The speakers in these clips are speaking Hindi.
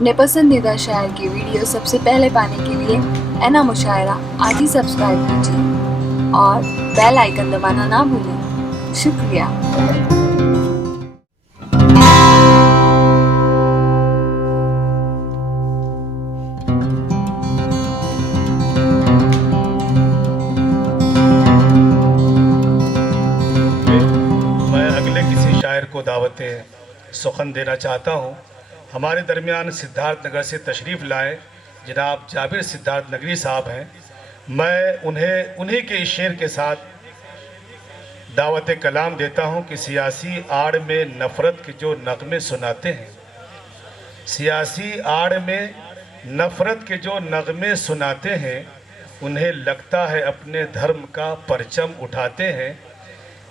अपने पसंदीदा शायर की वीडियो सबसे पहले पाने के लिए एना मुशायरा आज ही सब्सक्राइब कीजिए और बेल आइकन दबाना ना भूलें। शुक्रिया। मैं अगले किसी शायर को दावत सुखन देना चाहता हूँ। हमारे दरमियान सिद्धार्थ नगर से तशरीफ़ लाए जनाब जाबिर सिद्धार्थ नगरी साहब हैं। मैं उन्हीं के इस शेर के साथ दावत कलाम देता हूँ कि सियासी आड़ में नफ़रत के जो नगमे सुनाते हैं, सियासी आड़ में नफ़रत के जो नगमे सुनाते हैं, उन्हें लगता है अपने धर्म का परचम उठाते हैं।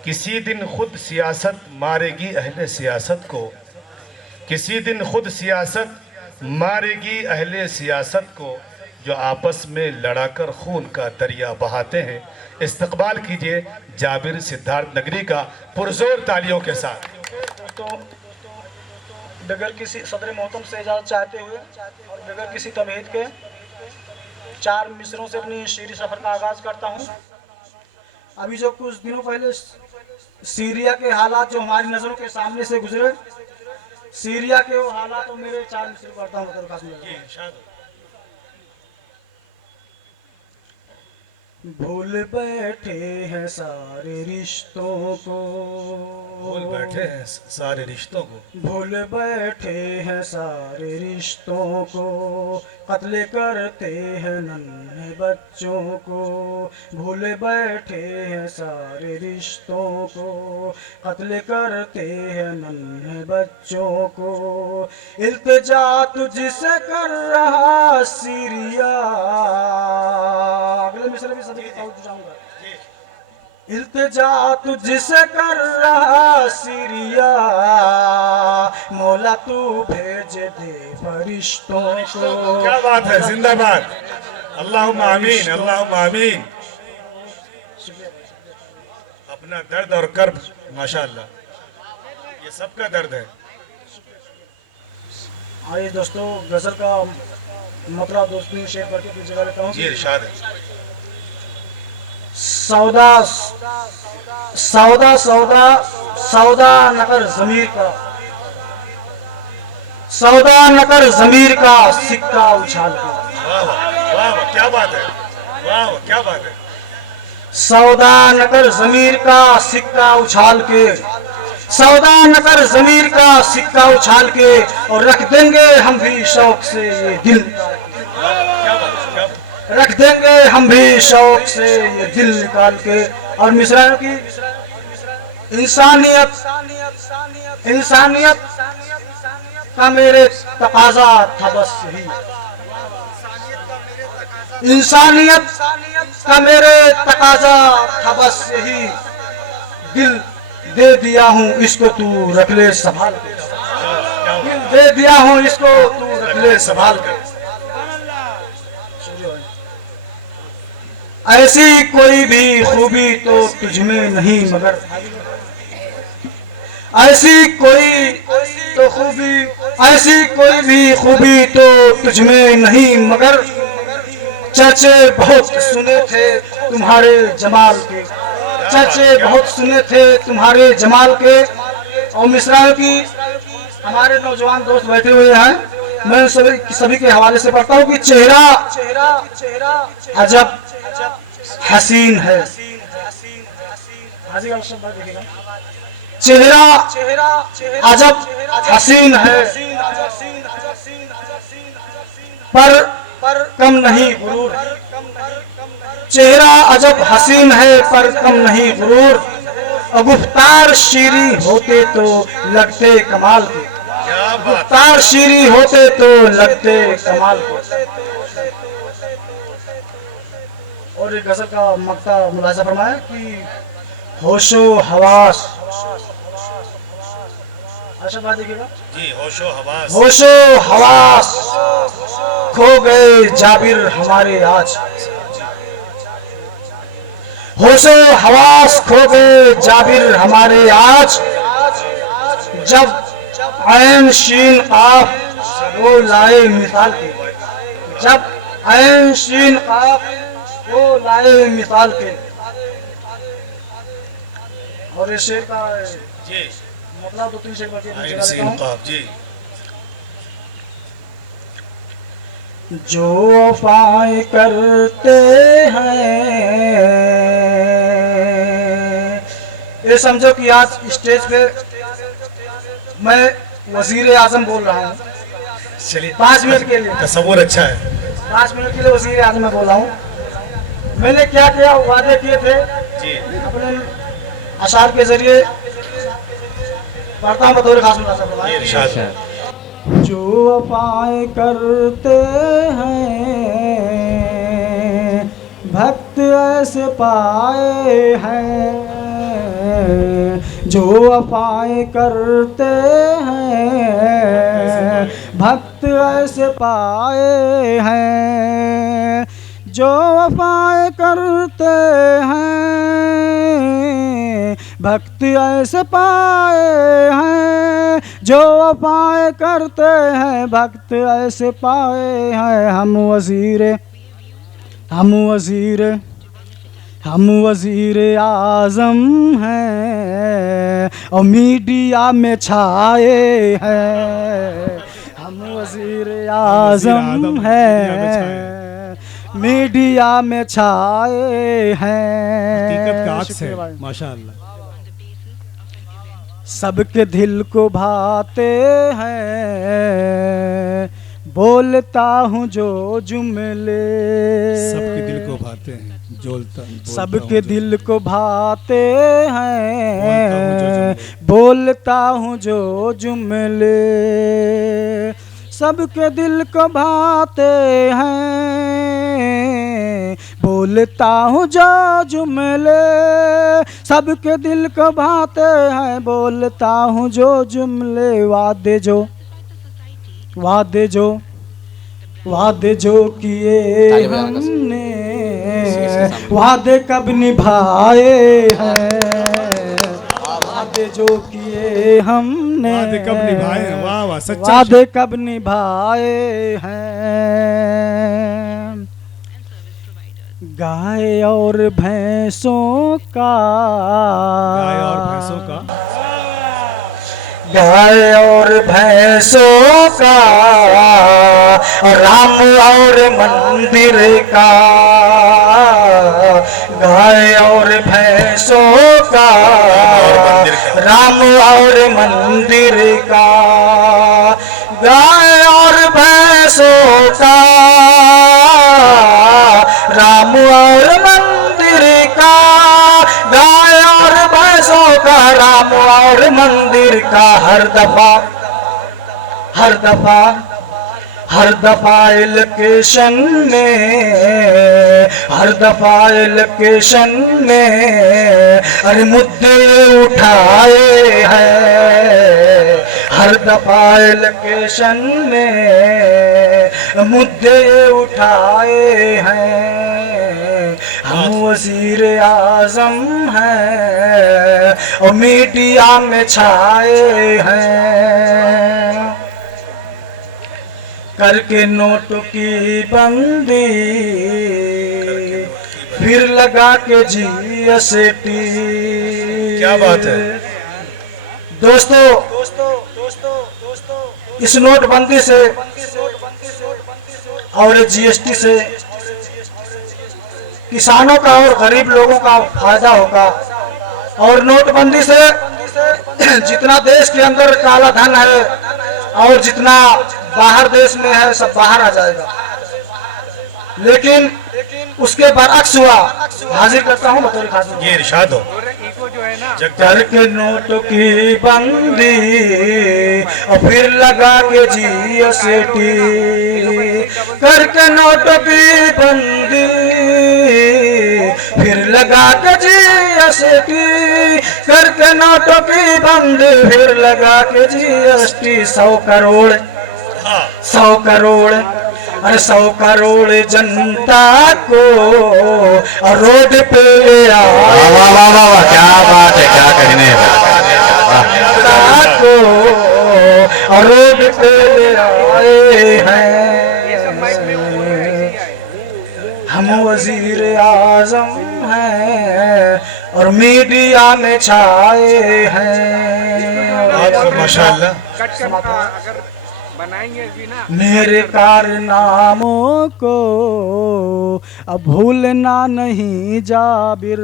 किसी दिन खुद सियासत मारेगी अहले सियासत को, किसी दिन खुद सियासत मारेगी अहले सियासत को, जो आपस में लड़ाकर खून का दरिया बहाते हैं। इस्तकबाल कीजिए जाबिर सिद्धार्थ नगरी का पुरजोर तालियों के साथ। तो बगैर किसी सदर मोहतम से इजाज़त चाहते हुए और बगैर किसी तमहीद के 4 मिसरों से अपनी शेरी सफ़र का आगाज़ करता हूँ। अभी जो कुछ दिनों पहले सीरिया के हालात जो हमारी नज़रों के सामने से गुजरे, सीरिया के वो हालात तो मेरे 4 मिसर पढ़ता हूँ। भूल बैठे हैं सारे रिश्तों को, भूल बैठे हैं सारे रिश्तों को, भूल बैठे हैं सारे रिश्तों को, कत्ल करते हैं नन्हे बच्चों को। भूल बैठे हैं सारे रिश्तों को, कत्ल करते हैं नन्हे बच्चों को। इल्तिजा तुझसे कर रहा सीरिया, अगले मिसरे में सभी जाऊंगा। इल्तिजा तुझसे कर रहा सीरिया, मौला तू भेज दे फरिश्तों को। क्या बात है, जिंदाबाद, अल्लाहुम्मा आमीन, अल्लाहुम्मा आमीन। अपना दर्द और कर्ब माशाअल्लाह, ये सबका दर्द है। आइए दोस्तों, गजल का मतलब दोस्तों शेयर करके कुछ जगह लेता हूँ। जी इरशाद है। सौदा सौदा सौदा सौदा नकर ज़मीर का, सौदा नकर ज़मीर का सिक्का उछाल के। वाह वाह वाह वाह, क्या बात है, वाह वाह क्या बात है। सौदा नकर ज़मीर का सिक्का उछाल के, सौदा नकर ज़मीर का सिक्का उछाल के, और रख देंगे हम भी शौक से ये दिल, रख देंगे हम भी शौक से ये दिल निकाल के। और मिसरा की इंसानियत, इंसानियत का मेरे तकाजा था बस यही, इंसानियत का मेरे तकाजा था बस यही, दिल दे दिया हूँ इसको तू रख ले संभाल के, दिल दे दिया हूँ इसको तू रख ले संभाल के। ऐसी कोई भी खूबी तो तुझमें नहीं मगर, ऐसी कोई तो खूबी, ऐसी कोई भी खूबी तो तुझमें नहीं मगर, चर्चे बहुत सुने थे तुम्हारे जमाल के, चर्चे बहुत सुने थे तुम्हारे जमाल के। और मिसरा की हमारे नौजवान दोस्त बैठे हुए हैं, मैं सभी के हवाले से पढ़ता हूँ कि चेहरा अजब हसीन है, चेहरा अजब हसीन है, पर कम नहीं गुरूर, चेहरा अजब हसीन है पर कम नहीं गुरूर, और गुफ्तार शीरी होते तो लगते कमाल के, गुफ्तार शीरी होते तो लगते कमाल के। और एक गजल का मक्ता मुलाजा फरमाया कि होशो हवास, अच्छा बात देखिएगा जी, होशो हवास, होशो हवास खो गए जाबिर हमारे आज, होशो हवास खो गए जाबिर हमारे आज, जब ऐन शीन काफ वो लाए मिसाल के, जब ऐन शीन काफ वो लाए मिसाल के। और इस शेर का जी मतलब 2-3 शेर बाकी आइन सीन काफ जी। जो वफाएं करते हैं, ये समझो कि आज स्टेज पे मैं वजीर आजम बोल रहा हूँ। चलिए 5 मिनट के लिए, तस्वुर अच्छा है। 5 मिनट के लिए वजीर आजम में बोल रहा हूँ। मैंने क्या किया, वादे किए थे जी अपने अशार के जरिए पढ़ता हूँ बतौर खास मुनासिब। ये इरशाद है। जो वफाएं करते हैं भक्त ऐसे पाए हैं, जो वफाएं करते हैं भक्त ऐसे पाए हैं, जो वफाएं करते हैं भक्त ऐसे पाए हैं, जो वफाएं करते हैं भक्त ऐसे पाए हैं। हम वजीर आजम हैं और मीडिया में छाए हैं। हम वजीर आजम हैं, मीडिया में छाए हैं। माशाअल्लाह। सबके दिल को भाते हैं, बोलता हूँ जो जुमले। सबके दिल को भाते हैं, सबके दिल को भाते हैं, बोलता हूँ जो जुमले। सबके दिल को भाते हैं, बोलता हूँ जो जुमले। सबके दिल को भाते हैं, बोलता हूँ जो जुमले। वादे जो किए हमने, वादे कब निभाए हैं। वादे जो किए हमने, वादे कब निभाए हैं। वाह वाह, सच्चा वादे कब निभाए हैं। गाय और भैंसों का, गाय और भैंसों का, गाय और भैंसों का, राम और मंदिर का। गाय और भैंसों का, राम और मंदिर का। गाय और भैंसों का, राम और मंदिर का। गाय और भैंसों का, राम और मंदिर का। हर दफा लोकेशन में, अरे मुद्दे उठाए हैं। हर दफा लोकेशन में मुद्दे उठाए हैं। हम वजीर आजम हैं और मीडिया में छाए हैं। करके नोट की बंदी, फिर लगा के जीएसटी। क्या बात है दोस्तों, इस नोटबंदी से और जीएसटी से किसानों का और गरीब लोगों का फायदा होगा। और नोटबंदी से जितना देश के अंदर काला धन है और जितना बाहर देश में है सब बाहर आ जाएगा। लेकिन उसके बरअक्स हुआ। हाजिर करता हूँ बतौर खास। ये इरशाद हो। करके नोट की बंदी और फिर लगा के जीएसटी। करके नोट की बंदी फिर लगा के जीएसटी। करके नोट की बंदी फिर लगा के जीएसटी। 100 करोड़ अरे 100 करोड़ जनता को रोड पे ले आए। क्या बात है, क्या कहने को रोड पे ले आए। आए हैं, हम वजीर आजम हैं और मीडिया में छाए हैं। माशाल्लाह। मेरे कारनामों को अब भूलना नहीं जाबिर।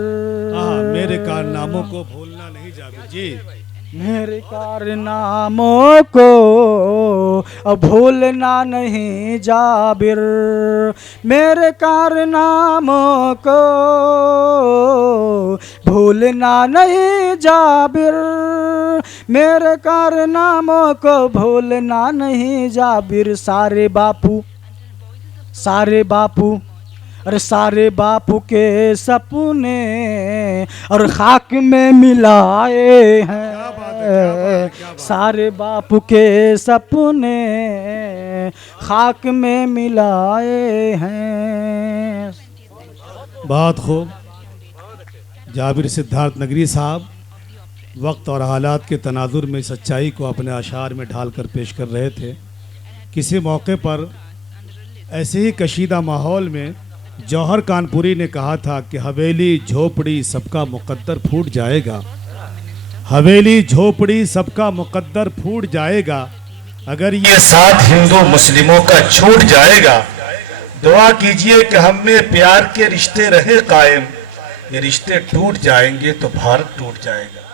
हाँ, मेरे कारनामों को भूलना नहीं जाबिर जी। मेरे कारनामों को अब भूलना नहीं जाबिर। मेरे कारनामों को भूलना नहीं जाबिर। मेरे कारनामों को भूलना नहीं जाबिर। सारे बापू अरे सारे बापू के सपने और खाक में मिलाए हैं। सारे बापू के सपने खाक में मिलाए हैं। बहुत खूब। जाबिर सिद्धार्थ नगरी साहब वक्त और हालात के तनाजुर में सच्चाई को अपने अशार में ढालकर पेश कर रहे थे। किसी मौके पर ऐसे ही कशीदा माहौल में जौहर कानपुरी ने कहा था कि हवेली झोपड़ी सबका मुकद्दर फूट जाएगा। हवेली झोपड़ी सबका मुकद्दर फूट जाएगा। अगर ये साथ हिंदू मुस्लिमों का छूट जाएगा। दुआ कीजिए कि हम में प्यार के रिश्ते रहे कायम। ये रिश्ते टूट जाएंगे तो भारत टूट जाएगा।